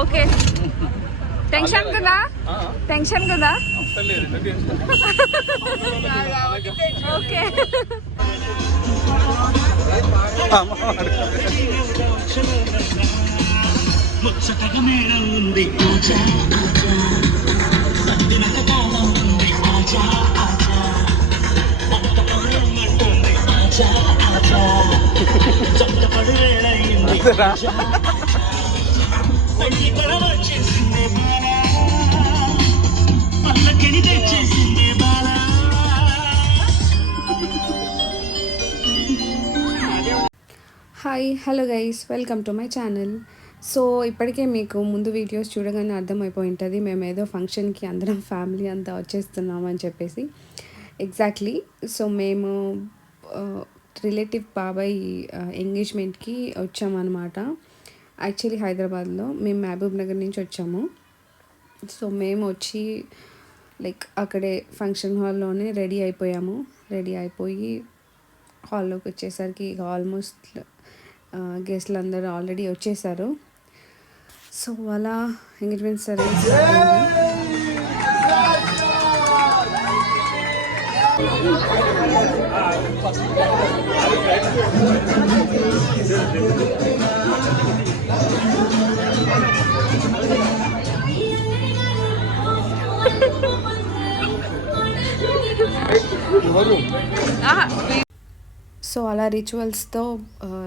Okay tension కదా okay hi hello guys, welcome to my channel. So ఇప్పటికే మీకు ముందు వీడియోస్ చూడగానే అర్థమైపోయి ఉంటుంది మేము ఏదో ఫంక్షన్కి అందరం ఫ్యామిలీ అంతా వచ్చేస్తున్నామని చెప్పేసి. ఎగ్జాక్ట్లీ. సో మేము రిలేటివ్ బాబాయ్ ఎంగేజ్మెంట్కి వచ్చామన్నమాట. యాక్చువల్లీ హైదరాబాద్లో, మేము మహబూబ్ నగర్ నుంచి వచ్చాము. సో మేము వచ్చి లైక్ అక్కడే ఫంక్షన్ హాల్లోనే రెడీ అయిపోయాము. రెడీ అయిపోయి హాల్లోకి వచ్చేసరికి ఇక ఆల్మోస్ట్ గెస్ట్లు అందరూ ఆల్రెడీ వచ్చేసారు. సో అలా ఎంగేజ్మెంట్ సర్వీస్ సో అలా రిచువల్స్తో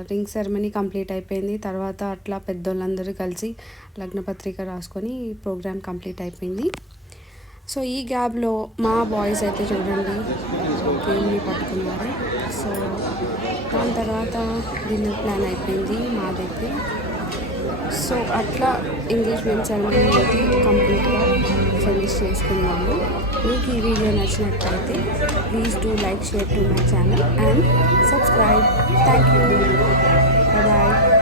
రింగ్ సెరమనీ కంప్లీట్ అయిపోయింది. తర్వాత అట్లా పెద్దోళ్ళందరూ కలిసి లగ్నపత్రిక రాసుకొని ప్రోగ్రామ్ కంప్లీట్ అయిపోయింది. సో ఈ గ్యాప్లో మా బాయ్స్ అయితే చూడండి గేమ్ని పట్టుకున్నారు. సో దాని తర్వాత డిన్నర్ ప్లాన్ అయిపోయింది మాదైతే. సో అట్లా ఎంగేజ్మెంట్ సెరమనీ అయితే కంప్లీట్గా ఫినిష్ చేసుకున్నాము. మీకు ఈ వీడియో నచ్చినట్లయితే please do like, share to my channel and subscribe. Thank you. Bye.